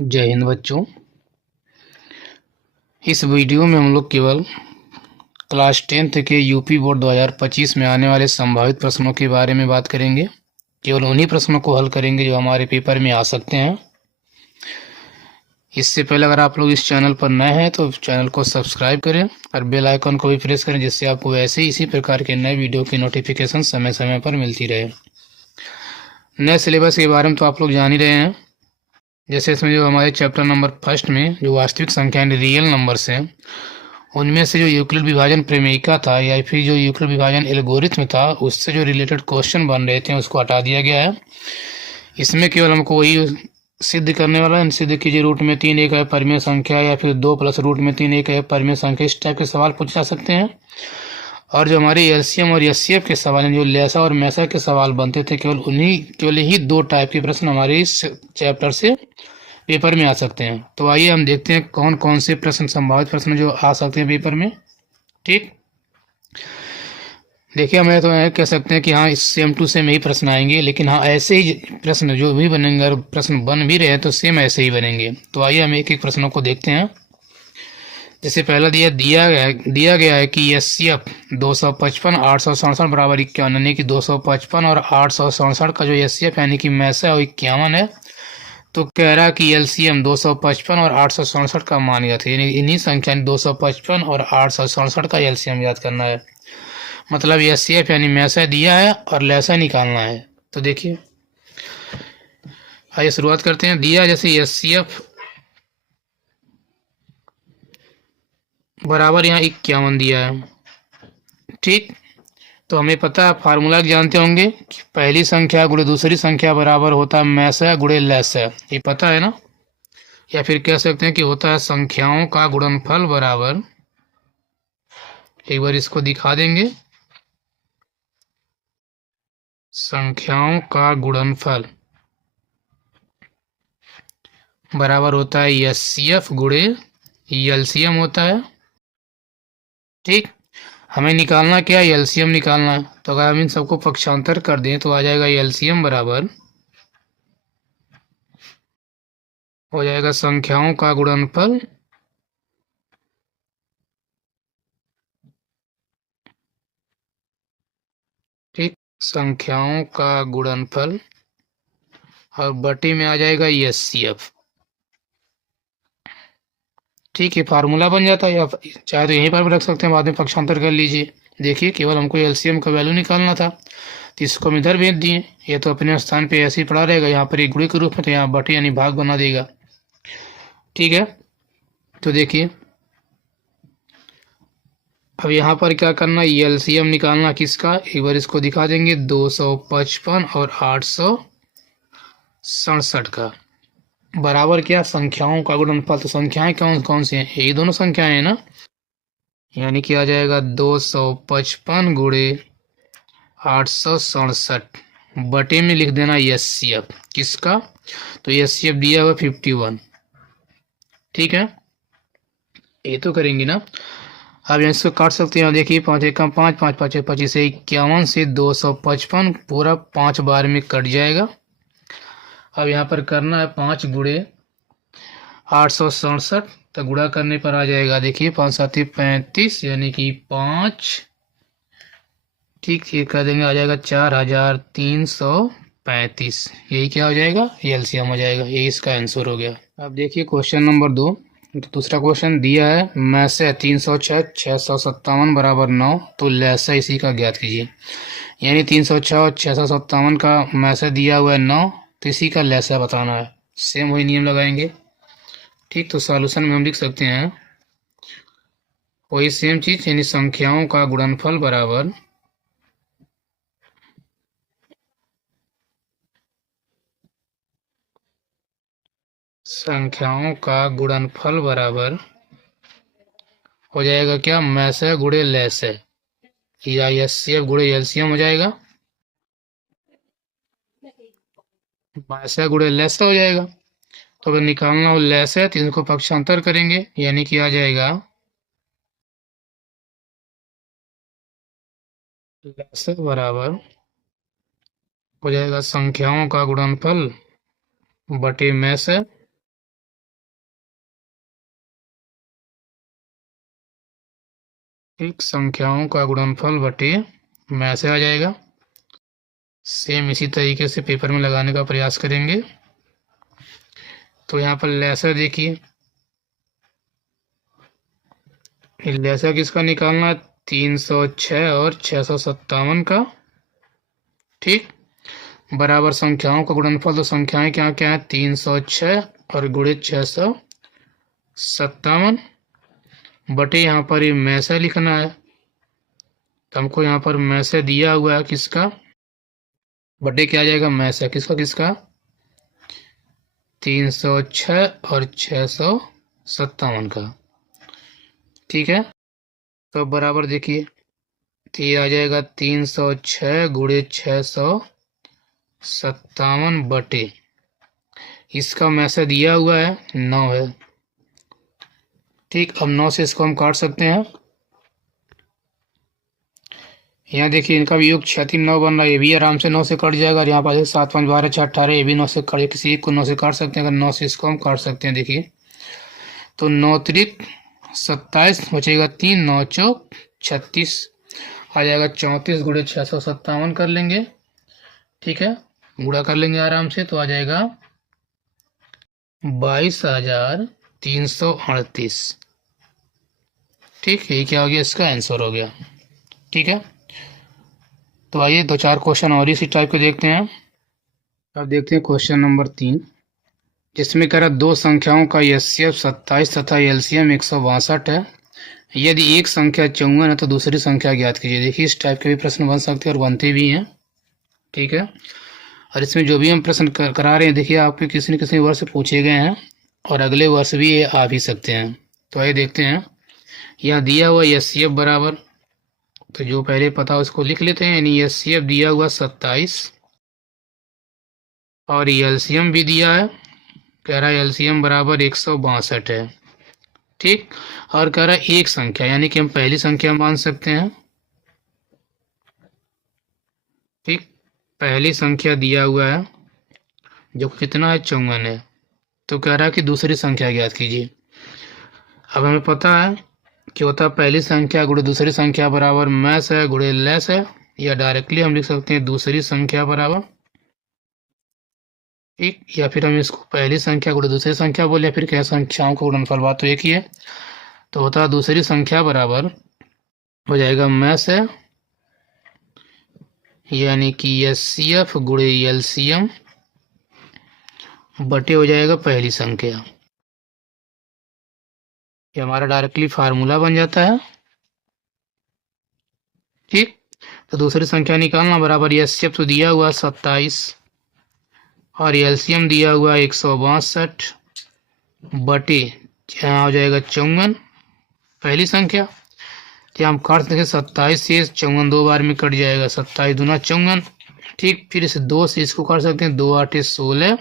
जय हिंद बच्चों। इस वीडियो में हम लोग केवल क्लास 10th के यूपी बोर्ड 2025 में आने वाले संभावित प्रश्नों के बारे में बात करेंगे। केवल उन्हीं प्रश्नों को हल करेंगे जो हमारे पेपर में आ सकते हैं। इससे पहले अगर आप लोग इस चैनल पर नए हैं तो चैनल को सब्सक्राइब करें और बेल आइकन को भी प्रेस करें, जिससे आपको ऐसे ही इसी प्रकार के नए वीडियो की नोटिफिकेशन समय समय पर मिलती रहे। नए सिलेबस के बारे में तो आप लोग जान ही रहे हैं। जैसे इसमें जो हमारे चैप्टर नंबर फर्स्ट में जो वास्तविक संख्या रियल नंबर्स हैं, उनमें से जो यूक्लिड विभाजन प्रमेयिका था या फिर जो यूक्लिड विभाजन एल्गोरिथम था, उससे जो रिलेटेड क्वेश्चन बन रहे थे उसको हटा दिया गया है। इसमें केवल हमको वही सिद्ध करने वाला है। सिद्ध कीजिए रूट में 3 एक है परिमेय संख्या, या फिर 2 प्लस रूट में 3 एक है परिमेय संख्या, इस टाइप के सवाल पूछे जा सकते हैं। और जो हमारे एलसीएम और एचसीएफ के सवाल हैं, जो लेसा और मैसा के सवाल बनते थे, केवल ही 2 टाइप के प्रश्न हमारे इस चैप्टर से पेपर में आ सकते हैं। तो आइए हम देखते हैं कौन कौन से प्रश्न, संभावित प्रश्न जो आ सकते हैं पेपर में। ठीक, देखिए हमें तो कह सकते हैं कि हाँ, इस सेम टू सेम ही प्रश्न आएंगे, लेकिन हाँ, ऐसे ही प्रश्न जो भी बनेंगे, अगर प्रश्न बन भी रहे हैं तो सेम ऐसे ही बनेंगे। तो आइए हम एक एक प्रश्नों को देखते हैं। जैसे पहला दिया गया है कि एचसीएफ 255 867 बराबर 51, यानी कि 255 और 867 का जो एचसीएफ यानी कि मैसा है वो 51 है। तो कह रहा कि एलसीएम 255 और 867 का मान याद है, यानी इन्हीं संख्या 255 और 867 का एलसीएम याद करना है। मतलब एचसीएफ यानी मैसा दिया है और लैसा निकालना है। तो देखिए, आइए शुरुआत करते हैं। दिया जैसे एचसीएफ बराबर यहाँ 51 दिया है। ठीक, तो हमें पता है, फार्मूला जानते होंगे कि पहली संख्या गुणे दूसरी संख्या बराबर होता है मैसा गुणे लैसा, ये पता है ना। या फिर कह सकते हैं कि होता है संख्याओं का गुणनफल बराबर, एक बार इसको दिखा देंगे, संख्याओं का गुणनफल बराबर होता है एचसीएफ गुणे एलसीएम होता है। ठीक, हमें निकालना क्या है, एलसीएम निकालना है। तो अगर हम इन सबको पक्षांतर कर दें तो आ जाएगा एलसीएम बराबर हो जाएगा संख्याओं का गुणनफल ठीक, संख्याओं का गुणनफल और बटे में आ जाएगा एचसीएफ। ठीक है, फार्मूला बन जाता है, या चाहे तो यहीं पर भी रख सकते हैं, बाद में पक्षांतर कर लीजिए। देखिए, केवल हमको एलसीएम का वैल्यू निकालना था, तो इसको हम इधर भेज दिए। ये तो अपने स्थान पे ऐसे ही पड़ा रहेगा, यहाँ पर एक गुणे के रूप में, तो यहाँ बटे यानी भाग बना देगा। ठीक है, तो देखिए अब यहाँ पर क्या करना, एलसीएम निकालना किसका, एक बार इसको दिखा देंगे, 255 और 867 का बराबर क्या, संख्याओं का गुणनफल। तो संख्याएं कौन कौन सी हैं, यही दोनों संख्याएं हैं ना, यानी कि आ जाएगा 255 गुणे 867 बटे में लिख देना एचसीएफ किसका, तो एचसीएफ दिया हुआ 51। ठीक है, ये तो करेंगे ना। अब इसको काट सकते हैं, देखिए 5 एक 5, 5 5 25 से 51 से 255 पूरा 5 बार में कट जाएगा। अब यहाँ पर करना है 5 गुणे 867, तो गुणा करने पर आ जाएगा, देखिए 5 7 35, यानी कि 5, ठीक, ये कर देंगे, आ जाएगा 4335। यही क्या हो जाएगा, एलसीएम हो जाएगा। यही इसका आंसर हो गया। अब देखिए क्वेश्चन नंबर 2। तो दूसरा क्वेश्चन दिया है मैसे 306 657 बराबर 9, तो लैसा इसी का ज्ञात कीजिए। यानी 306 और 657 का मैसे दिया हुआ है 9, तो इसी का लैसा बताना है। सेम वही नियम लगाएंगे। ठीक, तो सॉल्यूशन में हम लिख सकते हैं वही सेम चीज, यानी संख्याओं का गुणनफल बराबर संख्याओं का गुणनफल बराबर हो जाएगा क्या, मैसे गुणे लैसे, या एचसीएफ गुणे एलसीएम हो जाएगा, मैसे गुणे लैसे हो जाएगा। तो अगर निकालना हो लैसे, तो इनको पक्षांतर करेंगे, यानी कि आ जाएगा लैसे बराबर हो जाएगा संख्याओं का गुणनफल बटे मैसे, ठीक, संख्याओं का गुणनफल बटे में से आ जाएगा। सेम इसी तरीके से पेपर में लगाने का प्रयास करेंगे। तो यहाँ पर लेसर देखिए, लेसर किसका निकालना है? 306 और 657 का। ठीक, बराबर संख्याओं का गुणनफल, तो संख्याएं क्या क्या है? 306 और गुणित 657 बटे यहाँ पर ये में से लिखना है। तो हमको यहाँ पर में से दिया हुआ है किसका, बटे क्या आ जाएगा? में से किसका किसका? 306 और 657 का। ठीक है, तो बराबर देखिए, तो ये आ जाएगा 306 गुणित 657 बटे, इसका में से दिया हुआ है 9 है। ठीक, अब 9 से इसको हम काट सकते हैं। यहाँ देखिए इनका भी योग 6 3 9 बन रहा है, ये भी आराम से 9 से कट जाएगा। और यहाँ पर 7 5 12 6 18, ये भी 9 से कट, किसी एक को 9 से काट सकते हैं। अगर 9 से इसको हम काट सकते हैं, देखिए तो 9 त्रिक 27 बचेगा 3, 9 चौक 36 आ जाएगा। 34 गुणित 657 कर लेंगे। ठीक है, गुणा कर लेंगे आराम से, तो आ जाएगा 22,338। ठीक, यही क्या हो गया? इसका आंसर हो गया। ठीक है, तो आइए 2 4 क्वेश्चन और इसी टाइप के देखते हैं। अब देखते हैं क्वेश्चन नंबर 3, जिसमें कह रहा दो संख्याओं का एचसीएफ 27 तथा एलसीएम 162 है। यदि एक संख्या 54 है तो दूसरी संख्या ज्ञात कीजिए। देखिए इस टाइप के भी प्रश्न बन सकते हैं और बनते भी हैं। ठीक है, और इसमें जो भी हम प्रश्न करा रहे हैं, देखिए आपके किसी न किसी वर्ष पूछे गए हैं और अगले वर्ष भी ये आ भी सकते हैं। तो आइए देखते हैं। यहाँ दिया हुआ एचसीएफ बराबर, तो जो पहले पता उसको लिख लेते हैं। यानी एचसीएफ दिया हुआ 27 और एलसीएम भी दिया है, कह रहा है एलसीएम बराबर 162 है। ठीक, और कह रहा है एक संख्या, यानी कि हम पहली संख्या मान सकते हैं। ठीक, पहली संख्या दिया हुआ है जो कितना है? 54 है। तो कह रहा है कि दूसरी संख्या ज्ञात कीजिए। अब हमें पता है कि होता है पहली संख्या गुणे दूसरी संख्या बराबर में से गुणे लेस है, या डायरेक्टली हम लिख सकते हैं दूसरी संख्या बराबर। ठीक, या फिर हम इसको पहली संख्या गुणे दूसरी संख्या बोले, या फिर क्या संख्याओं का गुणनफल, बात तो एक ही है। तो होता है दूसरी संख्या बराबर हो जाएगा में से, यानी कि एचसीएफ गुणे एलसीएम बटे हो जाएगा पहली संख्या। ये हमारा डायरेक्टली फार्मूला बन जाता है। ठीक, तो दूसरी संख्या निकालना बराबर एचसीएफ तो दिया हुआ 27 और एलसीएम दिया हुआ 162 बटे यहाँ हो जाएगा 54 पहली संख्या। तो हम काट देंगे 27 से 54 दो बार में कट जाएगा, 27 दूना 54। ठीक, फिर इसे 2 से इसको काट सकते हैं, 2 8 16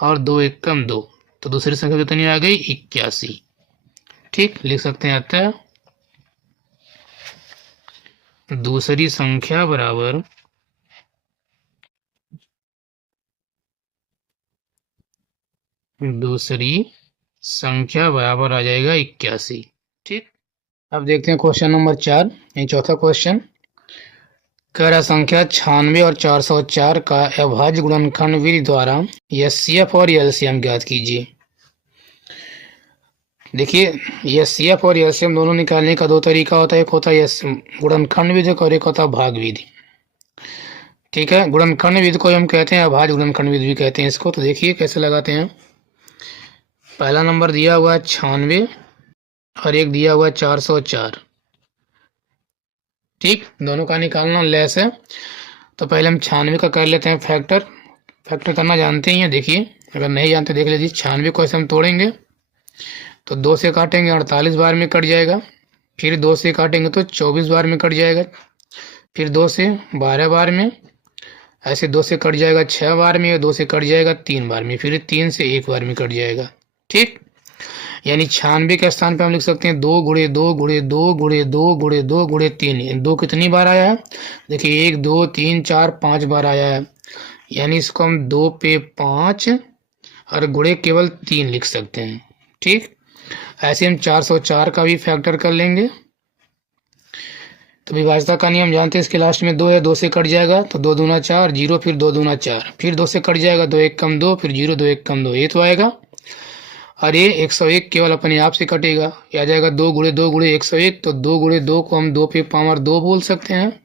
और 2 1 2। तो दूसरी संख्या कितनी आ गई? 81। ठीक, लिख सकते हैं अतः दूसरी संख्या बराबर आ जाएगा 81। ठीक, अब देखते हैं क्वेश्चन नंबर 4, ये चौथा क्वेश्चन। कह रहा संख्या 96 और 404 का अभाज्य गुणनखंड विधि द्वारा एचसीएफ और एलसीएम ज्ञात कीजिए। देखिए एचसीएफ और एलसीएम दोनों निकालने का 2 तरीका होता है, एक होता है गुणनखंड विधि और एक होता है भाग विधि। ठीक है, गुणनखंड विधि को हम कहते हैं, अभाज्य गुणनखंड विधि भी कहते हैं इसको। तो देखिए कैसे लगाते हैं। पहला नंबर दिया हुआ है 96 और एक दिया हुआ है 404। ठीक, दोनों का निकालना लेस है। तो पहले हम 96 का कर लेते हैं फैक्टर। फैक्टर करना जानते ही हैं, देखिए अगर नहीं जानते देख लीजिए। 96 को ऐसे हम तोड़ेंगे तो 2 से काटेंगे 48 बार में कट जाएगा, फिर 2 से काटेंगे तो 24 बार में कट जाएगा, फिर 2 से 12 बार में, ऐसे 2 से कट जाएगा 6 बार में, 2 से कट जाएगा 3 बार में, फिर 3 से 1 बार में कट जाएगा। ठीक, यानी 96 के स्थान पे हम लिख सकते हैं 2 गुणे 2 गुणे 2 गुणे 2 गुणे 2 गुणे 3। 2 कितनी बार आया है? देखिए 1 2 3 4 5 बार आया है, यानी इसको हम 2 पे 5 और गुणे केवल 3 लिख सकते हैं। ठीक, ऐसे हम 404 का भी फैक्टर कर लेंगे। तो विभाज्यता का नियम जानते हैं, इसके लास्ट में 2 है, 2 से कट जाएगा तो 2 दूना 4, 0 फिर 2 दूना 4, फिर 2 से कट जाएगा, 2 1 कम 2, फिर 0 2 1 कम 2, ये तो आएगा। और ये 101 केवल अपने आप से कटेगा, ये आ जाएगा 2 गुणे 2 गुणे 101, तो 2 गुणे 2 को हम 2 पे पावर 2 बोल सकते हैं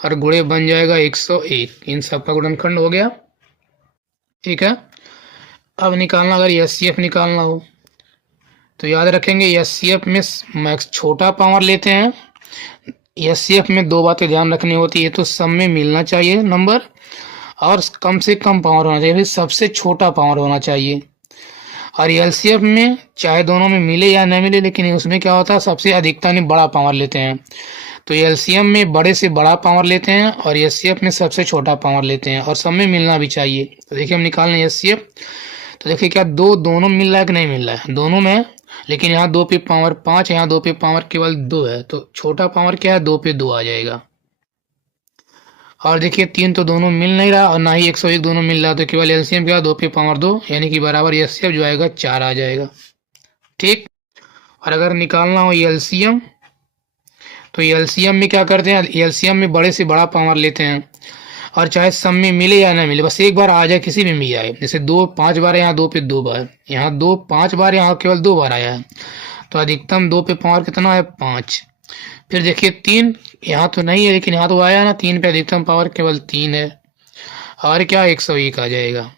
और गुणे बन जाएगा 101। इन सब का गुणनखंड हो गया। ठीक है, अब निकालना, अगर एचसीएफ निकालना हो तो याद रखेंगे एचसीएफ में मैक्स छोटा पावर लेते हैं। एचसीएफ में 2 बातें ध्यान रखनी होती है, तो सब में मिलना चाहिए नंबर और कम से कम पावर होना चाहिए, फिर सबसे छोटा पावर होना चाहिए। और एलसीएफ में चाहे दोनों में मिले या न मिले, लेकिन उसमें क्या होता है सबसे अधिकता में बड़ा पावर लेते हैं। तो एलसीएम में बड़े से बड़ा पावर लेते हैं और एचसीएफ में सबसे छोटा पावर लेते हैं, और सब में मिलना भी चाहिए। तो देखिए हम निकाल लें एचसीएफ, तो देखिए क्या दोनों मिल रहा है कि नहीं मिल रहा है, दोनों में, लेकिन यहाँ 2 पे पावर 5, यहाँ 2 पे पावर केवल 2 है, तो छोटा पावर क्या है 2 पे 2 आ जाएगा। और देखिए 3 तो दोनों मिल नहीं रहा और ना ही 101 दोनों मिल रहा, तो केवल एलसीएम क्या 2 पे पावर 2 यानी कि बराबर एचसीएफ जो आएगा 4 आ जाएगा। ठीक, और अगर निकालना हो एलसीएम, तो एलसीएम में क्या करते हैं, एलसीएम में बड़े से बड़ा पावर लेते हैं और चाहे सब में मिले या ना मिले, बस एक बार आ जाए, किसी में भी आए। जैसे 2 5 बार है, यहाँ 2 पे 2 बार, यहाँ 2 5 बार, यहाँ केवल 2 बार आया है, तो अधिकतम 2 पे पावर कितना है 5। फिर देखिए 3 यहाँ तो नहीं है, लेकिन यहाँ तो आया ना, 3 पे अधिकतम पावर केवल 3 है और क्या 101 आ जाएगा।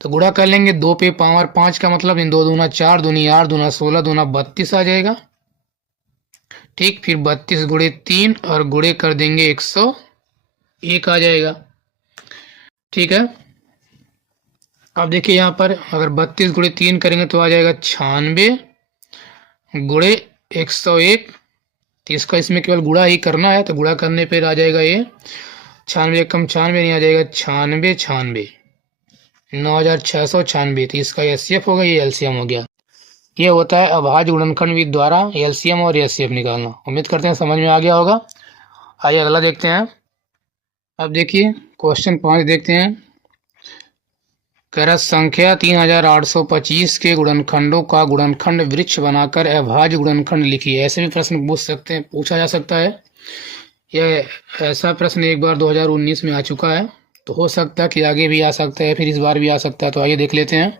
तो गुणा कर लेंगे, 2 पे पावर 5 का मतलब इन 2 दूना 4, दूनी 8, दूना 16, दूना 32 आ जाएगा। ठीक, फिर 32 गुणे 3 और गुणे कर देंगे 101 आ जाएगा। ठीक है, अब देखिए यहाँ पर अगर 32 गुणे 3 करेंगे तो आ जाएगा 96 गुणे 101, तो इसका इसमें केवल गुणा ही करना है, तो गुणा करने पर आ जाएगा ये 96 कम 96 नहीं आ जाएगा 96 96 9696, तो इसका एचसीएफ होगा, ये एलसीएम हो गया। ये होता है अभाज्य गुणनखंड विधि द्वारा एलसीएम और एचसीएफ निकालना। उम्मीद करते हैं समझ में आ गया होगा। आइए अगला देखते हैं। अब देखिए क्वेश्चन 5 देखते हैं। कह रहा संख्या 3825 के गुणनखंडों का गुणनखंड वृक्ष बनाकर अभाज्य गुणनखंड लिखिए। ऐसे भी प्रश्न पूछा जा सकता है। यह ऐसा प्रश्न एक बार 2019 में आ चुका है, तो हो सकता है कि आगे भी आ सकता है, फिर इस बार भी आ सकता है। तो आइए देख लेते हैं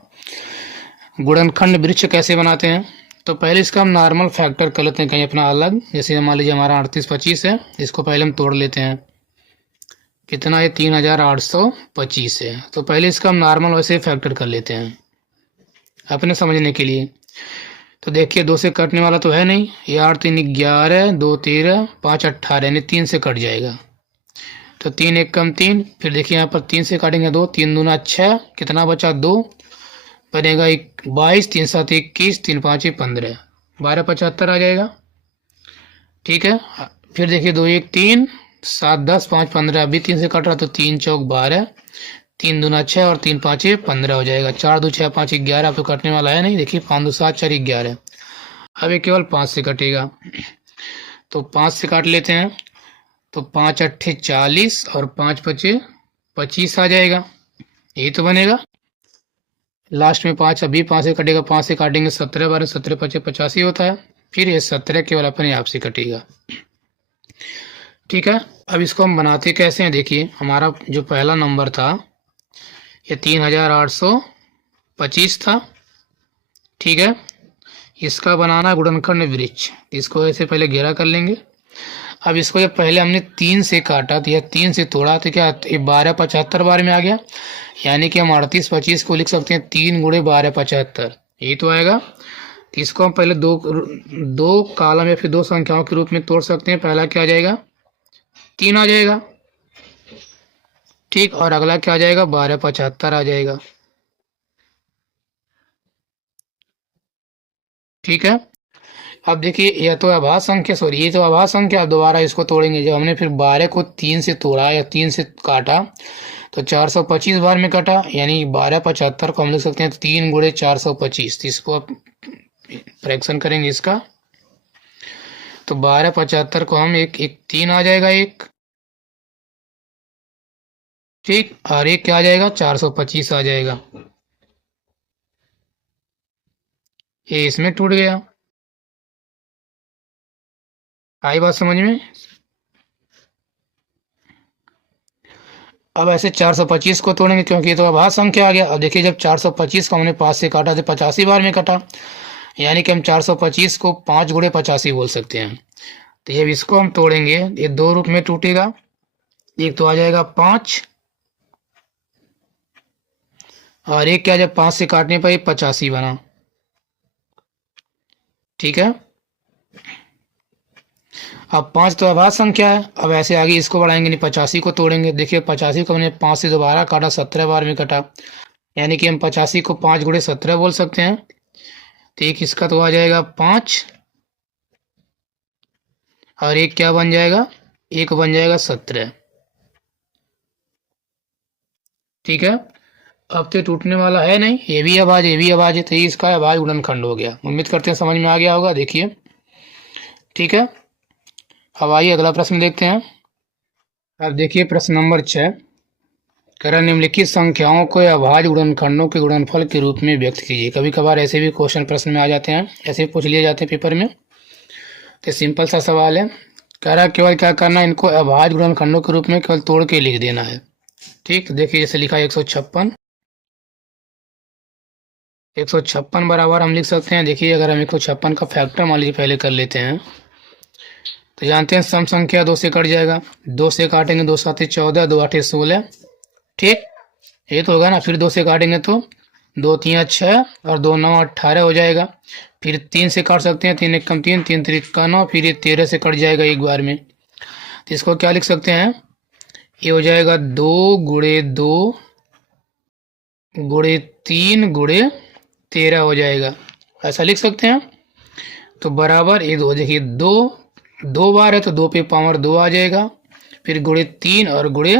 गुणनखंड वृक्ष कैसे बनाते हैं। तो पहले इसका हम नॉर्मल फैक्टर कर लेते हैं कहीं अपना अलग। जैसे मान लीजिए हमारा 3825 है, इसको पहले हम तोड़ लेते हैं। कितना है 3825 है, तो पहले इसका हम नॉर्मल वैसे फैक्टर कर लेते हैं अपने समझने के लिए। तो देखिए 2 से कटने वाला तो है नहीं, ये 8 3 11, 2 13, 5 18 यानी 3 से कट जाएगा। तो 3 1 कम 3, फिर देखिए यहाँ पर 3 से काटेंगे 2, 3 दूना 6, कितना बचा 2, बनेगा 22, 3 7 21, 3 5 15, 1275 आ जाएगा। ठीक है, फिर देखिए 2 1 3, 7 10, 5 15, अभी 3 से कट रहा, तो 3 चौक 12, 3 दूना 6 और 3 5 15 हो जाएगा। 4 2 6 5 11, अब तो कटने वाला है नहीं। देखिए 5 2 7 4 11, अब ये केवल 5 से कटेगा, तो 5 से काट लेते हैं। तो 5 8 40 और 5 5 25 आ जाएगा, यही तो बनेगा। लास्ट में 5 अभी 5 से कटेगा, 5 से काटेंगे 17 12, 17 5 85 होता है। फिर ये 17 केवल अपने आप से कटेगा। ठीक है, अब इसको हम बनाते कैसे हैं। देखिए हमारा जो पहला नंबर था ये 3825 था। ठीक है, इसका बनाना गुणनखंड वृक्ष, इसको ऐसे पहले घेरा कर लेंगे। अब इसको जब पहले हमने 3 से काटा तो यह 3 से तोड़ा तो क्या 1275 बार में आ गया, यानी कि हम 3825 को लिख सकते हैं 3 गुणे 1275, यही तो आएगा। तो इसको हम पहले दो कॉलम या फिर 2 संख्याओं के रूप में तोड़ सकते हैं। पहला क्या आ जाएगा 3 आ जाएगा, ठीक, और अगला क्या आ जाएगा 1275 आ जाएगा। ठीक है, अब देखिए यह तो आभास संख्या, सॉरी ये तो आभास संख्या। अब दोबारा इसको तोड़ेंगे। जब हमने फिर 12 को 3 से तोड़ा या 3 से काटा तो 425 बार में कटा, यानी 1275 को हम लिख सकते हैं 3 गुणे 425। तो इसको आप फ्रैक्शन करेंगे इसका, तो 1275 को हम एक 3 आ जाएगा एक, ठीक, और एक क्या आ जाएगा 425 आ जाएगा। ये इसमें टूट गया। आई बात समझ में? अब ऐसे 425 को तोड़ेंगे क्योंकि ये तो अभाज्य संख्या आ गया। अब देखिए जब 425 को हमने 5 से काटा तो 85 बार में कटा, यानी कि हम 425 को 5 गुणे 85 बोल सकते हैं। तो जब इसको हम तोड़ेंगे ये दो रूप में टूटेगा, एक तो आ जाएगा 5 और एक क्या, जब 5 से काटने पर ये 85 बना। ठीक है, अब 5 तो अभाज्य संख्या है। अब ऐसे आगे इसको बढ़ाएंगे, नहीं 85 को तोड़ेंगे। देखिए 85 को हमने 5 से दोबारा काटा, 17 बार में कटा, यानी कि हम 85 को 5 गुणे 17 बोल सकते हैं। तो एक इसका तो आ जाएगा 5 और एक क्या बन जाएगा, एक बन जाएगा 17। ठीक है, अब तो टूटने वाला है नहीं, ये भी अभाज्य ये भी अभाज्य, तो ये इसका अभाज्य गुणनखंड हो गया। उम्मीद करते हैं समझ में आ गया होगा। देखिए ठीक है, अब आइए अगला प्रश्न देखते हैं। अब देखिए प्रश्न नंबर 6, कह रहा निम्नलिखित संख्याओं को अभाज्य गुणनखंडों के गुणनफल के रूप में व्यक्त कीजिए। कभी कभार ऐसे भी क्वेश्चन प्रश्न में आ जाते हैं, ऐसे पूछ लिए जाते हैं पेपर में। तो सिंपल सा सवाल है, कह रहा केवल क्या करना है, इनको अभाज्य गुणनखंडों के रूप में केवल तोड़ के लिख देना है। ठीक, तो देखिए जैसे लिखा है 156 बराबर हम लिख सकते हैं। देखिए अगर हम 156 का फैक्टर मान लीजिए पहले कर लेते हैं, तो जानते हैं सम संख्या 2 से कट जाएगा, 2 से काटेंगे 2 7 14, 2 8 16। ठीक, ये तो होगा ना। फिर 2 से काटेंगे तो 2 3 6 और 2 9 18 हो जाएगा। फिर 3 से काट सकते हैं, 3 1 3, 3 3 9, फिर ये 13 से कट जाएगा एक बार में। तो इसको क्या लिख सकते हैं, ये हो जाएगा 2 गुणे 2 गुणे 3 गुणे 13 हो जाएगा, ऐसा लिख सकते हैं। तो बराबर ये दो, देखिए दो बार है तो 2 पे पावर 2 आ जाएगा, फिर गुणे 3 और गुणे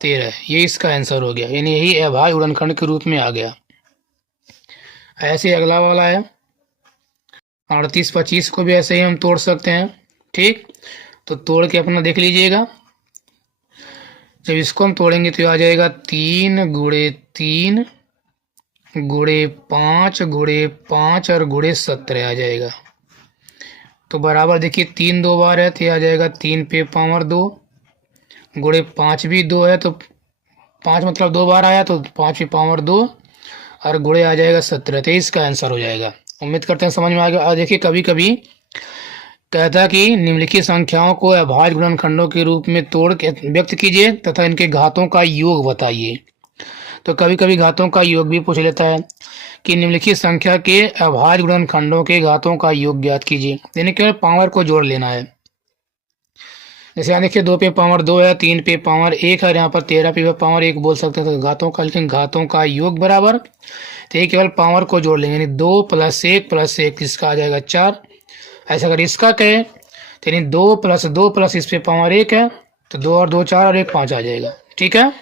13, ये इसका आंसर हो गया, यानी यही अभाज्य गुणनखंड के रूप में आ गया। ऐसे अगला वाला है 38 25 को भी ऐसे ही हम तोड़ सकते हैं। ठीक, तो तोड़ के अपना देख लीजिएगा। जब इसको हम तोड़ेंगे तो आ जाएगा 3 गुणे 3 गुणे 5 गुणे 5 और गुणे 17 आ जाएगा। तो बराबर देखिए 3 2 बार है तो ये आ जाएगा 3 पे पावर 2, गुणे 5 भी 2 है तो 5 मतलब 2 बार आया तो 5 पे पावर 2 और गुणे आ जाएगा 17। तो इसका आंसर हो जाएगा। उम्मीद करते हैं समझ में आ गया। और देखिए कभी कभी कहता है कि निम्नलिखित संख्याओं को अभाज्य गुणनखंडों के रूप में तोड़ के व्यक्त कीजिए तथा इनके घातों का योग बताइए। तो कभी कभी घातों का योग भी पूछ लेता है कि निम्नलिखित संख्या के अभाज्य गुणनखंडों के घातों का योग ज्ञात कीजिए, यानी केवल पावर को जोड़ लेना है। जैसे यहाँ देखिए 2 पे पावर 2 है, 3 पे पावर 1 है, यहाँ पर 13 पे पावर 1 बोल सकते हैं। तो घातों का, लेकिन घातों का योग बराबर, तो ये केवल पावर को जोड़ लेंगे, यानी 2 + 1 + 1 इसका आ जाएगा 4। ऐसा अगर इसका कहें तो यानी 2 + 2 + इस पे पावर 1 है तो 2 और 2 4 और 1 5 आ जाएगा। ठीक है।